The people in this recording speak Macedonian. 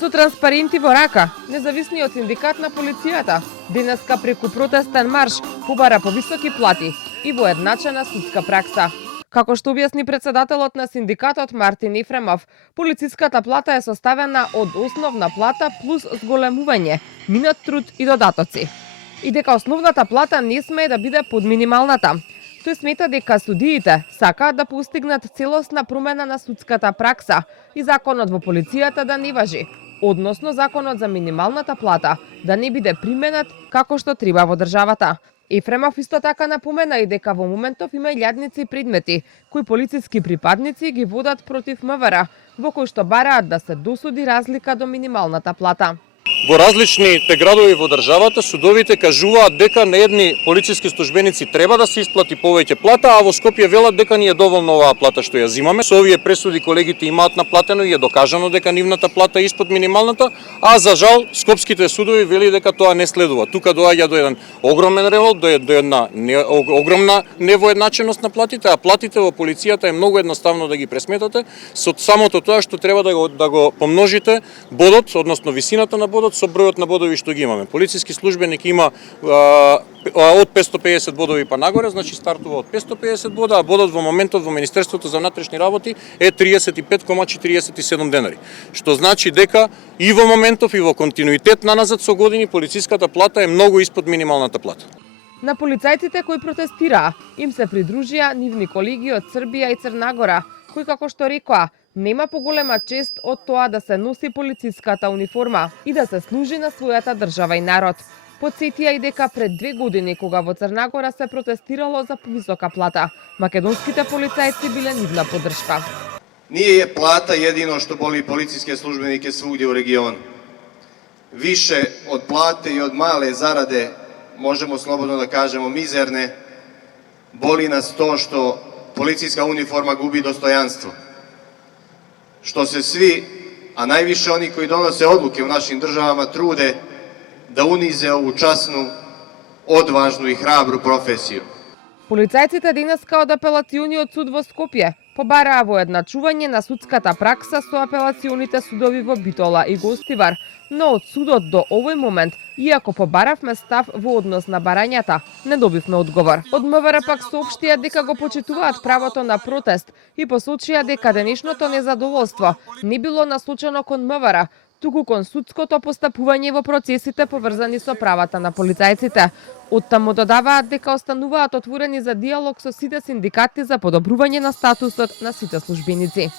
Со транспаренти во рака, независниот синдикат на полицијата денеска преку протестен марш побара повисоки плати и воедначена судска пракса. Како што објасни председателот на синдикатот Мартин Ефремов, полициската плата е составена од основна плата плюс зголемување, минат труд и додатоци. И дека основната плата не смее да биде под минималната. Тој смета дека судиите сакаат да постигнат целосна промена на судската пракса и законот во полицијата да не важи, односно законот за минималната плата да не биде применет како што треба во државата. Ефремов исто така напомена и дека во моментов има илјадници предмети кои полициски припадници ги водат против МВР, во кои што бараат да се досуди разлика до минималната плата. Во различните градови во државата судовите кажуваат дека на едни полициски службеници треба да се исплати повеќе плата, а во Скопје велат дека ни е доволно оваа плата што ја зимаме. Со овие пресуди колегите имаат наплатено и е докажано дека нивната плата е испод минималната, а за жал скопските судови вели дека тоа не следува. Тука доаѓа до еден огромен револт, до една огромна невоедначеност на платите, а платите во полицијата е многу едноставно да ги пресметате со самото тоа што треба да го помножите бодот, односно висината на бодот со бројот на бодови што ги имаме. Полициски службеник има од 550 бодови па нагоре, значи стартува од 550 бода, а бодот во моментот во Министерството за внатрешни работи е 35,47 денари. Што значи дека и во моментов и во континуитет наназад со години полициската плата е многу испод минималната плата. На полицајците кои протестираа им се придружија нивни колеги од Србија и Црна Гора, кои како што рекоа нема поголема чест од тоа да се носи полициската униформа и да се служи на својата држава и народ. Потсетија и дека пред 2 години, кога во Црна Гора се протестирало за повисока плата, македонските полицајци биле нивна поддршка. Nije je plata jedino što boli policijske službenike svugdje u regionu. Više od plate i od male zarade, možemo slobodno da kažemo mizerne, boli nas to što policijska uniforma gubi dostojanstvo. Što se svi, a najviše oni koji donose odluke u našim državama, trude da unize ovu časnu, odvažnu i hrabru profesiju. Полицајците денеска од апелацијниот суд во Скопје побараа воедначување на судската пракса со апелационите судови во Битола и Гостивар, но од судот до овој момент, иако побаравме став во однос на барањата, не добивме одговор. Од МВР пак соопштија дека го почитуваат правото на протест и посочија дека денешното незадоволство не било насочено кон МВР, туку кон судското постапување во процесите поврзани со правата на полицајците. Оттаму додаваат дека остануваат отворени за диалог со сите синдикати за подобрување на статусот на сите службеници.